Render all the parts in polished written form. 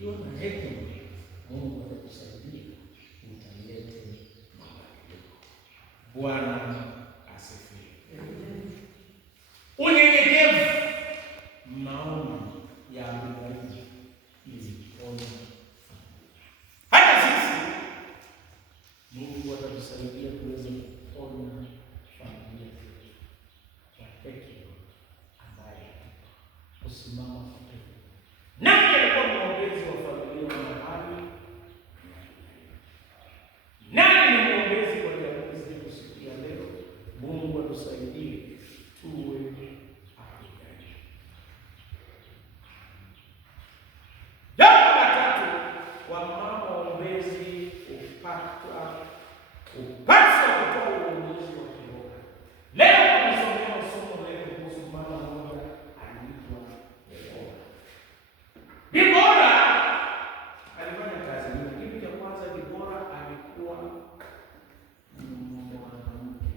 Ukiwa na hekima, Mungu atakusaidia utalete mabadiliko. Bwana asifiwe. Unyenyekevu, maombi ya Ibrahimu iliponya. Hata sisi Mungu atatusaidia kuweza kuponya familia yetu kwa hekima ambaye kusimama kwa hekima. Nani alikuwa mwombezi wa familia wa mahali? Nani ni mwombezi wa jamii zetu siku ya leo? Mungu atusaidie tuwe Abigaili. Jambo la tatu, wamama waombezi upaswa kutoa uongozi wa kiroho. Leo tunasomea somo letu kuhusu mama mmoja anaitwa Debora. Debora alifanya kazi nyingi. Kitu cha kwanza, Debora alikuwa mwanamke.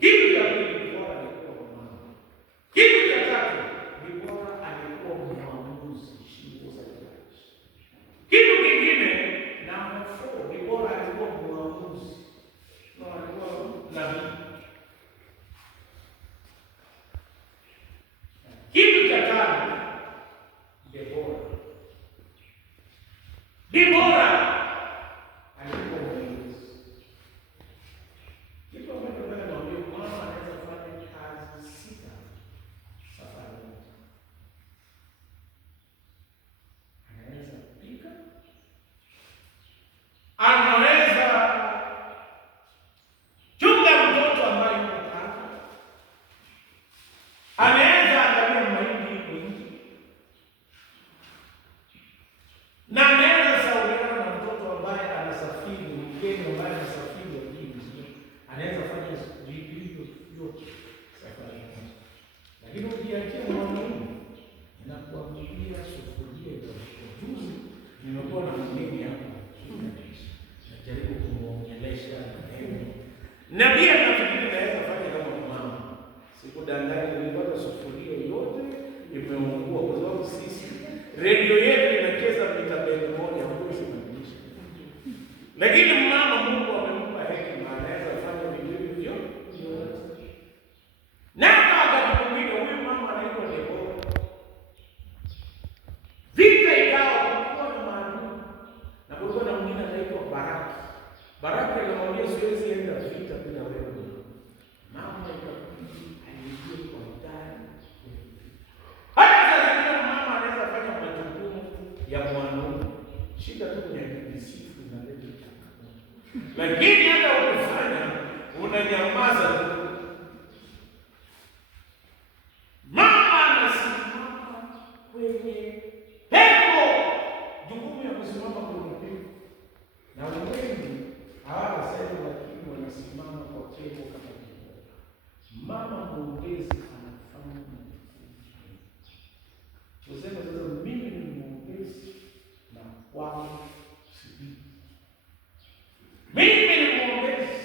Kitu cha pili, Debora alikuwa mama. Kitu cha tatu, Debora alikuwa mwamuzi. Kitu kingine, namba 4, Debora alikuwa mwamuzi. Na alikuwa nabii. Kitu cha tano, Debora alikuwa mwamuzi. Kitu ambacho naambia, mama anaweza kufanya kazi 6 safari moja. Anaweza pika, anaweza chunga mtoto ambaye yuko kando, anaweza angalia mahindi iko nje, na anaweza sauliana na mtoto ambaye anasafiri, mgeni ambaye anasafiri nje, anaweza fanya vitu hivyo vyote safari moja. Lakini ukiachia mwanaume, inakuangukia sufuria ya juzi. Nimekuwa na mgeni hapo, najaribu kumuongelesha na pia nafikiri naweza fanya kama mama. Sikudanganya, nilipata sufuria yote imeungua, kwa sababu sisi redio yetu inacheza mita 100 huwezi kubadilisha. Lakini mama, Mungu amempa hekima, anaweza fanya vitu hivyo vyote. Na wakati mwingine huyu mama anaitwa Debora. Vita ikawa kulikuwa na maadui, na kulikuwa na mwingine anaitwa Baraki. Baraki alimwambia, siwezi enda vita bila wewe. Mama ikabidi aingie kwa ndani. Hata sasa mama anaweza fanya majukumu ya mwanaume. Shida tu ni kujisifu na leo changamoto. Lakini hata ukifanya unanyamaza tu. Mama anasimama kwenye pepo, jukumu ya kusimama kwenye pepo. Na wengi hawasemi, lakini wanasimama kwa pepo kama Debora. Mama mwombezi anafanya majukumu. Tuseme sasa, mimi ni mwombezi na kwao sijui. Mimi ni mwombezi,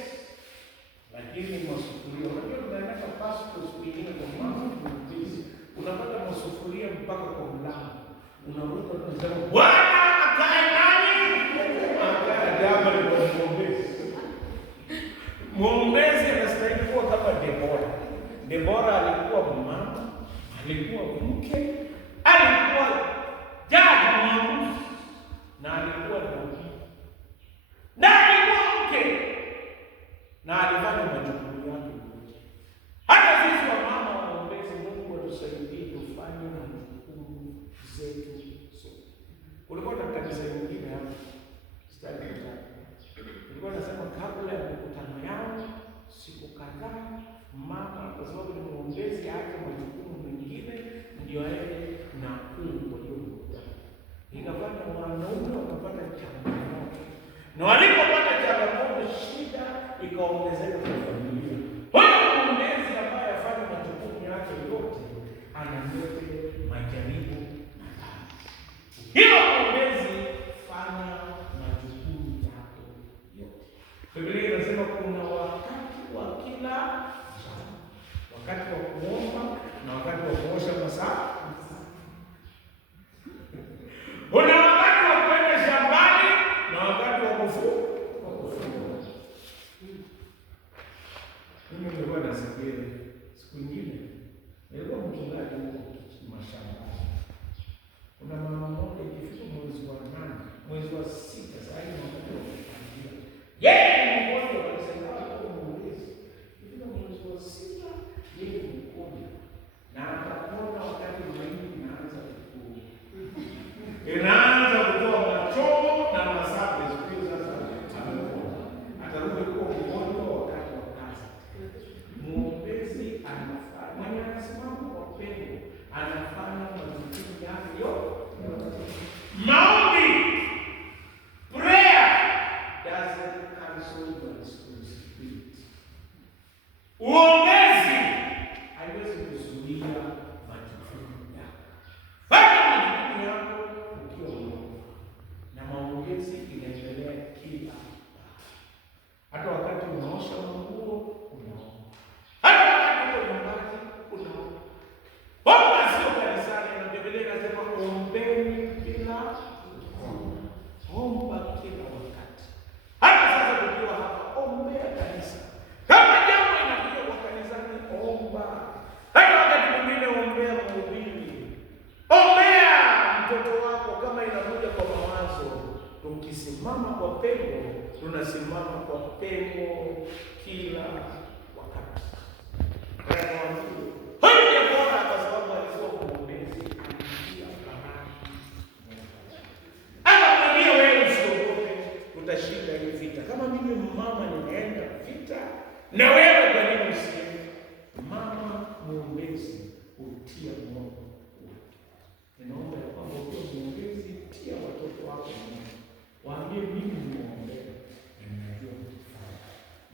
lakini masufuria, unajua tunaweka passport kuingia kwa mama mwombezi, unapata masufuria mpaka kwa mlango. Unaruka unasema, Bwana akae nani? Akae jambo ni mwombezi. Mwombezi anastahili kuwa kama Debora. Debora alikuwa mama, alikuwa mke, alikuwa jaji mwamuzi, na alikuwa nabii, na alikuwa mke, na alifanya majukumu yake yote. Hata sisi wamama waombezi, Mungu atusaidie tufanye majukumu zetu sote. Kulikuwa na kanisa nyingine hapo stadi ya kulikuwa nasema, kabla ya mkutano yao siku kadhaa, mama kwa sababu ni mwombezi yake majukumu mengine ndio aende na kwa hiyo mkutano. Ikafanya wanaume wakapata changamoto, na walipopata changamoto, shida ikaongezeka kwa familia. Huyo mwombezi ambaye afanya majukumu yake yote analete majaribu na dhambi. Hiyo mwombezi, fanya majukumu yako yote. Biblia inasema kuna wakati wa kila jambo, wakati wa kuomba na wakati wa kuosha masaa. kuzuia majukumu yako. Fanya majukumu yako ukiwa mmoja, na maongezi inaendelea kila hata wakati unaosha nguo unaomba, hata wakati uko nyumbani unaomba. Omba sio kanisani, na Biblia inasema ombeni bila kukoma. Omba kila wakati. Hata sasa tukiwa hapa, ombea kanisa. Kama jambo inakuja kwa kanisani, omba. Hata wakati mwingine ombea mhubiri, ombea mtoto wako. Kama inakuja kwa mawazo, tukisimama kwa pengo, tunasimama kwa pengo kila wakati. Huyu ni bora kwa sababu alikuwa mwombezi, alitia amani. Anakwambia wewe usiogope, utashinda hii vita. Kama mimi mama nimeenda vita, na wewe kwa nini usiende? Mama mwombezi utia moyo. Ninaomba ya kwamba ukiwa mwombezi, tia watoto wako moyo. Waambie mimi ni mwombezi, ninajua kufanya.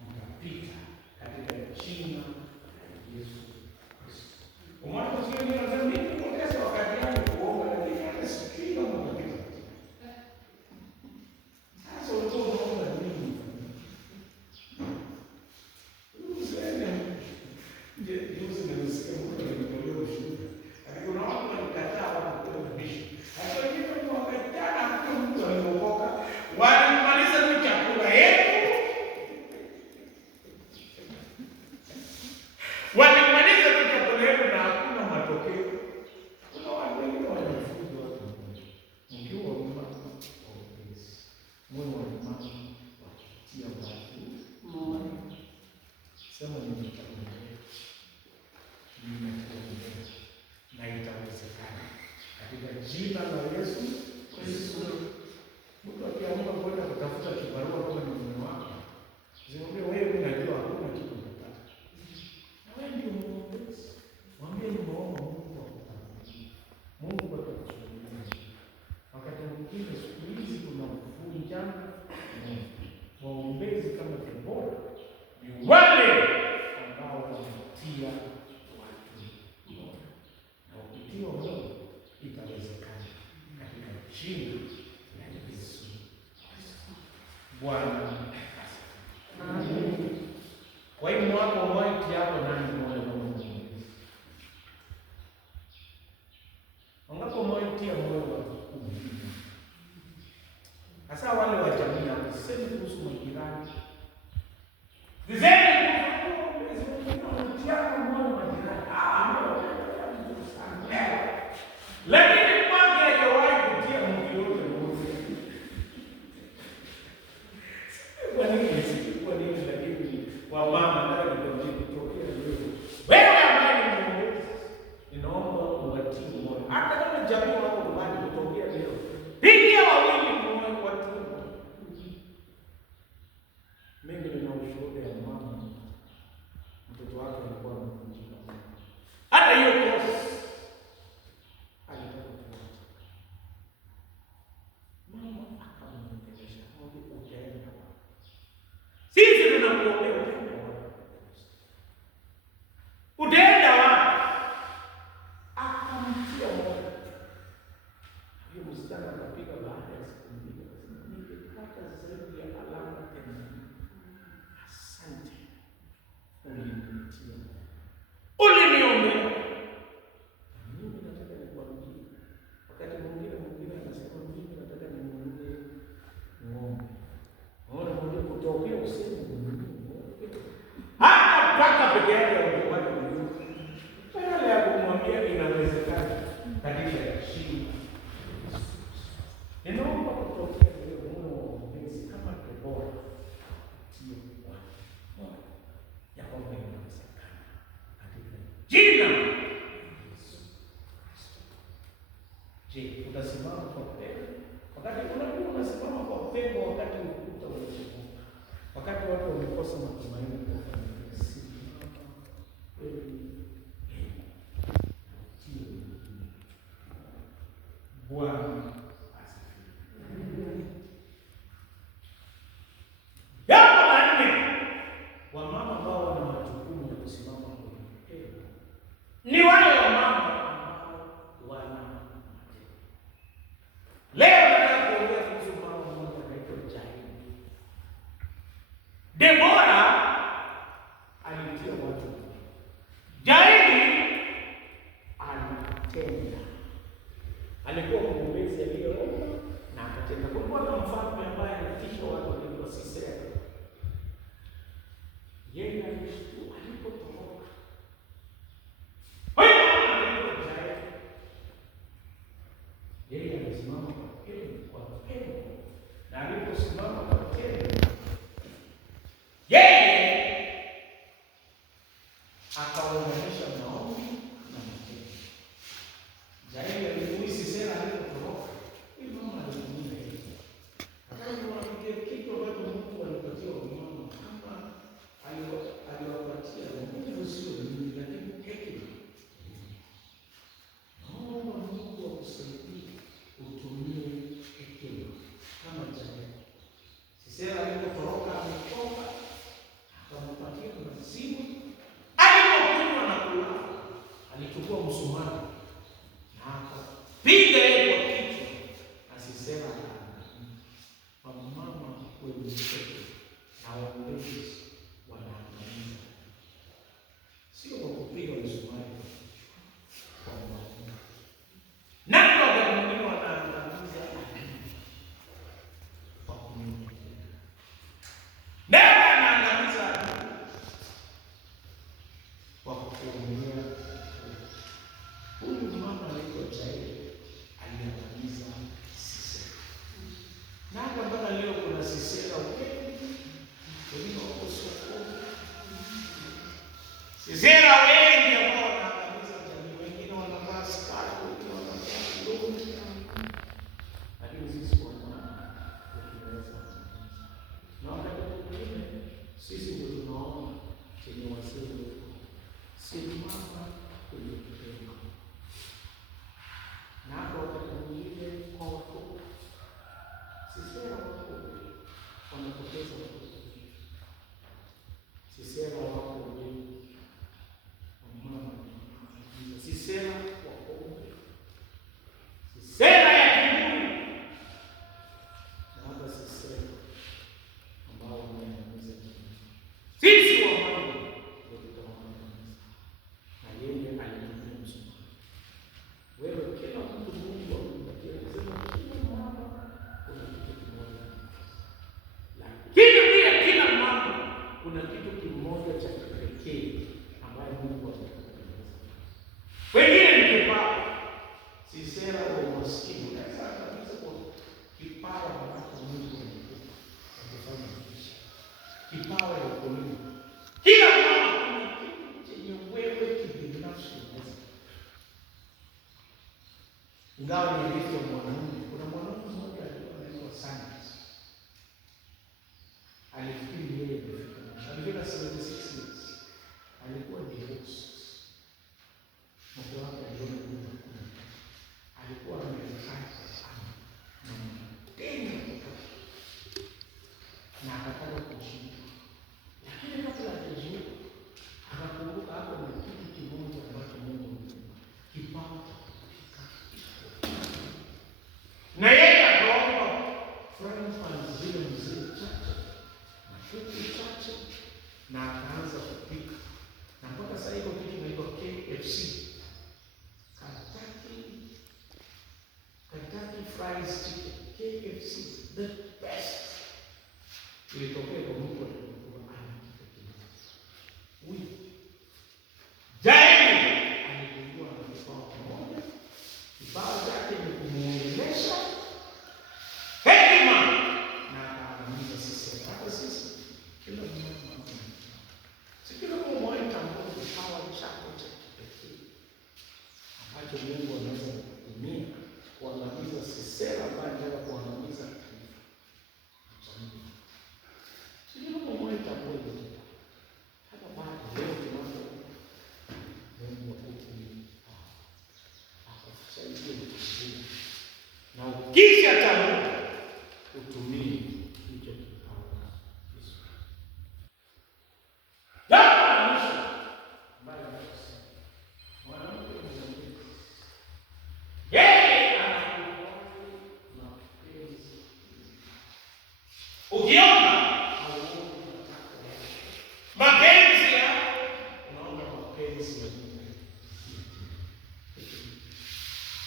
Mtapita katika jina la Yesu Kristo. Umeona sio ndio? Nasema mimi nipoteza wakati wangu kuomba, lakini hata sikii kama unapita. Sasa ulikuwa unaomba nini? Useme je, juzi nimesikia mtu anatolea ushuhuda. Kuna watu walikataa wanakuwa bishi. Hata wengine wakatana, hakuna mtu aliokoka. Walimaliza tu chakula yetu. Walimaliza tu chakula yetu na hakuna matokeo. Kuna watu wengine wanafunza watu mkiwa mama obesi. Mungu wa mama wakitia watu moyo. Sema nimekuombea. Nimekuombea. Na itawezekana. Katika jina la Yesu Kristo. Mtu akiamua kwenda kutafuta kibarua kama ni mume wake, usimwambie wewe unajua hakuna kitu unataka. Na wewe ndio mwombezi. Mwambie nimeomba Mungu akutangulie. Mungu atakusaidia. Wakati mwingine siku hizi tunavunjana waombezi kama Debora ni wale ambao wanatia watu moyo. Na ukitiwa moyo itawezekana katika jina la Yesu Kristo. Bwana asifiwe. Kwa hiyo mwako mwaiti yako nani moyo wa Mungu? Wangapo mwaitia moyo wa Mungu? Hasa wale wa jamii ya kusema kuhusu majirani. Dizeni kuhusu moyo wa majirani. Lakini kwake hajawahi kutia mtu yote moyo. Kwa nini lakini wa mama ndio kutokea leo. Wewe ambaye ni mwombezi, ninaomba uwatie moyo. Hata kama jamii wako mbali kutokea leo, pigia wawili moyo kwa tu. Mimi nina ushuhuda ya mama, mtoto wake alikuwa amevunjika. Hata hiyo kosa alitaka kuacha. Mama akamwongelesha, "Mungu utaenda wapi? Sisi tunakuombea utaenda wapi? Utaenda wapi?" Akamtia moyo. Hiyo msichana akapiga baada ya siku mbili, akasema, "Nilipata zaidi ya alama 80. Asante. Ulinitia. Uliniombea." Mimi nataka nikwambie, wakati mwingine anasema mimi nataka ninunue ng'ombe. Ng'ombe ndio kutokea useme ninunue ng'ombe. Hata paka peke yake anakuwa mzuri. Pale ya kumwambia inawezekana katika heshima. Ninaomba kutokea leo Mungu mwombezi kama Debora tie watu ya kwamba inawezekana katika jina la Yesu Kristo. Je, utasimama kwa pengo? Wakati unasimama kwa pengo, wakati ukuta unachipuka, wakati watu wamekosa matumaini kwa familia, simama kweli. Bwana asifiwe. Jambo la nne, wamama ambao wana majukumu ya kusimama kwenye pengo ni wale alikuwa mwombezi aliyeomba na akatenda. Kulikuwa na mfalme ambaye anatisha watu walikuwa Sisera. Yeye alipotoroka yeye alisimama kwa pendo, na aliposimama kwa pendo, yeye akaunganisha maombi na matendo. Jaeli alikuwa Sisera alipotoroka, huyu mama alitumia hivi. Akawaambia kitu ambacho Mungu alipatia mama, kama aliwapatia Mungu sio mimi, lakini hekima. Naomba Mungu akusaidie utumie hekima kama Jaeli. Sisera alipotoroka ametoka, akampatia maziwa. Alipokunywa na kulala, alichukua msumari na akapiga yeye kwa kichwa, na Sisera akaangamia. Mama wewe mtoto na waombezi wanaangamia, sio kwa kupiga msumari kwa mama. Na kwa wengine wanaangamiza kwa kunyenyekea. Na wanaangamiza kwa kuumia. Huyu mama anaitwa Jaeli aliangamiza Sisera. Na hata mpaka leo kuna Sisera wengine wako sokoni. Sisera wengi ambao wanaangamiza jamii, wengine wanavaa skari, wengine wanavaa longi. Lakini sisi wanawake tunaweza kuangamiza. Na wakati mwingine sisi ndio tunaona chenye wazee wetu. Simama kwenye kitendo. Na hapo wakati mwingine kwa watoto, Sisera wako wanapoteza watoto. Sisera wako wengi, mama Sisera wako wengi, Sisera ya kiburi, na hata Sisera ambao wameangamiza jamii. Sisi wa mama ndio tutawaangamiza. Na yeye alitumia msumari. Wewe kila mtu Mungu akupatia kusema kila mama kuna kitu kimoja. Lakini pia kila mama kuna kitu kimoja cha kipekee ambaye Mungu amekupatia. Wengine ni kipawa. Sisera wa umaskini. Unaweza kabisa kwa kipawa ambacho Mungu amekupa kufanya maisha. Kipawa ya ukulima. Kila mama kuna kitu chenye wewe kibinafsi unaweza. Ingawa ni hadithi ya mwanaume, kuna mwanaume mmoja alikuwa anaitwa Sanders. Alifikiri yeye amefika mwisho. Alifika 76 years. Alikuwa divorced. Mke wake aliona nyumba kuna. Alikuwa amekata sana. Na tena kutoka. Na akataka kushinda. Lakini kabla hajajiunga, akakumbuka hapo na kitu kimoja ambacho Mungu amempa. Kipawa. Na yeye akaomba frying pan zile mzee chache, mafuta chache, na akaanza kupika. Na mpaka sasa hiyo kitu inaitwa KFC. Kentucky Fried Chicken. KFC, the best. Ilitokea kwa mtu aliyekuwa anakipekea. Huyu Jaeli aligundua na kipawa kimoja. Kipawa chake ni kumuongelesha hekima na akaangamiza Sisera. Hata sisi kila mmoja si kila mmoja tambua kipawa chako cha kipekee ambacho Mungu anaweza kutumia kuangamiza Sisera ambaye anataka kuangamiza taifa. Si kila mmoja tambua hiyo. Hata baada leo tunapo Mungu akutumie akusaidie kutumia. Na ukisha tambua utumie hicho kipawa vizuri. Jambo la mwisho ambalo nasema, mwanamke mzuri yeye anakuwa na mapenzi. Ukiomba hauombi matakwa yako. Mapenzi yako unaomba mapenzi ya Mungu.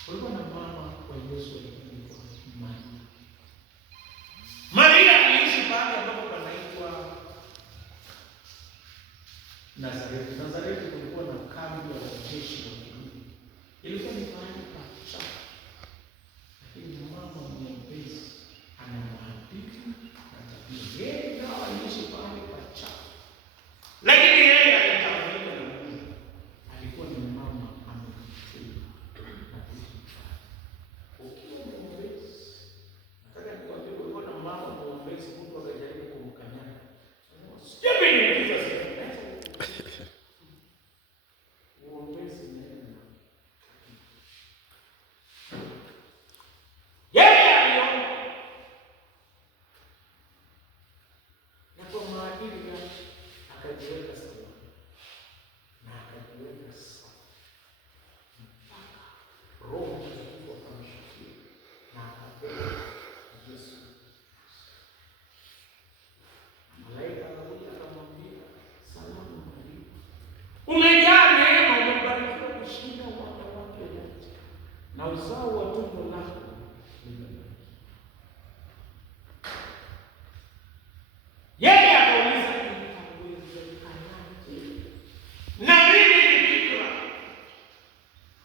Kulikuwa na mama kwa na uzao wa tumbo lako libarikiwe. Yeye akauliza, itawezekanaje? Na mimi ni bikira.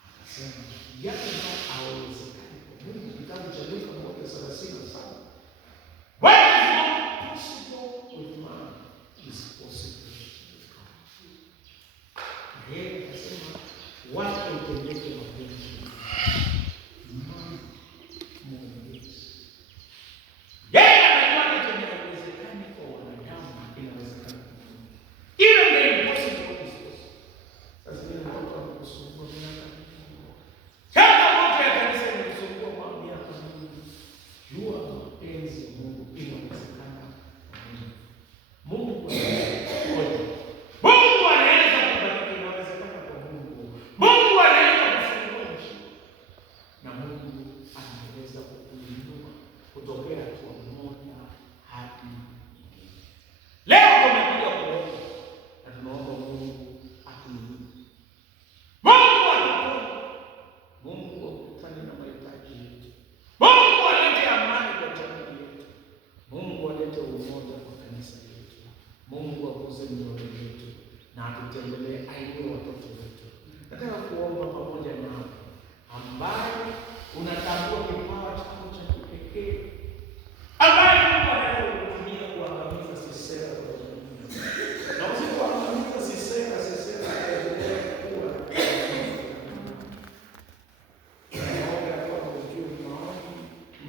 Akasema, yale ambayo hawezekani kwa Mungu. Kitabu cha Luka 1:37. What is not possible with man is possible with God. Yeye akasema, wacha utendeke mapenzi ya Mungu. Yeye anajua kitu kinawezekana kwa wanadamu, inawezekana kwa Mungu. Ile ndio impossible is possible. Sasa ni mtoto wa kusumbua miaka. Changamoto ya kanisa ni kusumbua kwa miaka mingi. Jua mapenzi ya Mungu inawezekana kwa Mungu. Mungu anaweza kubariki, inawezekana kwa Mungu. Mungu anaweza kufungua njia. Na Mungu anaweza kukuinua kutokea hatua moja hadi nyingine. Leo tumekuja kuomba na tunaomba Mungu atuinue. Mungu atuponye. Mungu akutane na mahitaji yetu. Mungu alete amani kwa jamii yetu. Mungu alete umoja kwa kanisa letu. Mungu akuze mioyo yetu na atutembelee, ainue watoto wetu. Nataka kuomba pamoja nawe ambaye unatambua kipawa chako cha kipekee, ambaye Mungu anakutumia kuangamiza Sisera kwa jamii. Na usipoangamiza Sisera ataendelea kuwa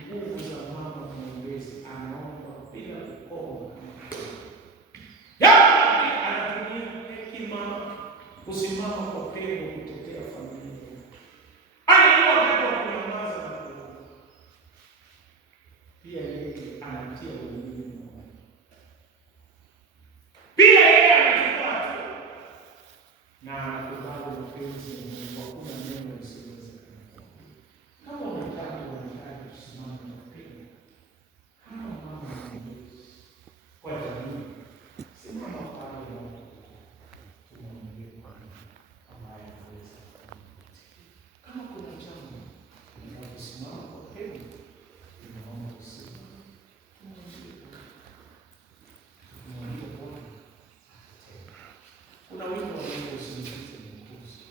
nguvu za mama mwombezi, anaomba bila kukoma. Anatumia hekima kusimama kwa pendo kutetea familia. Anakuwa wakati wa kunyamaza na kulala. Pia yeye anatia umuhimu. Pia yeye anachukua hatua na anakubali mapenzi ya Mungu. Hakuna neno lisilowezekana. Kama unataka kusimama na pendo, kama mama mwombezi kwa jamii, simama pale na tumwambie Bwana ambaye anaweza. Kama kuna jambo la kusimama kwa pendo, ninaomba usimame. Tumwambie Bwana. Kuna wimbo wa Mungu usimtite mkuzi.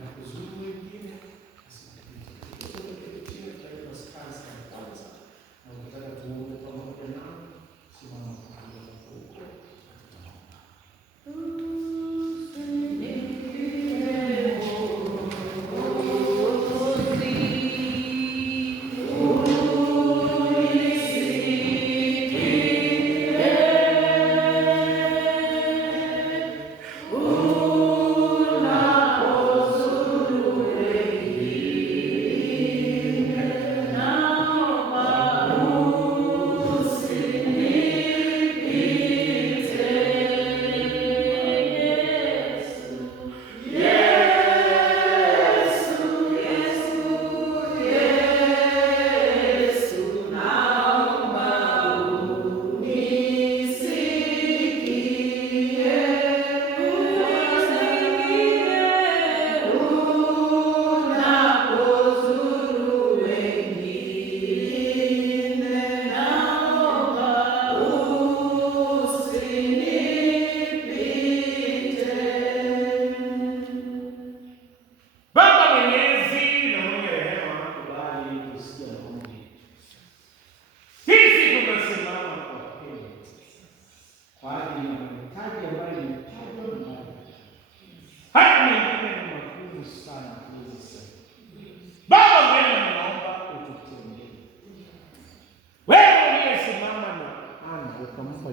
Na kuzuru wengine asipite. Tutoke chini taifa stars kwa kwanza. Na ukitaka tuombe pamoja nao, simama pale hapo.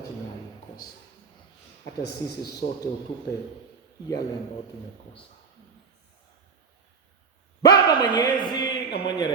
Chenye alikosa. Hata sisi sote utupe yale ambayo tumekosa. Baba mwenyezi na mwenye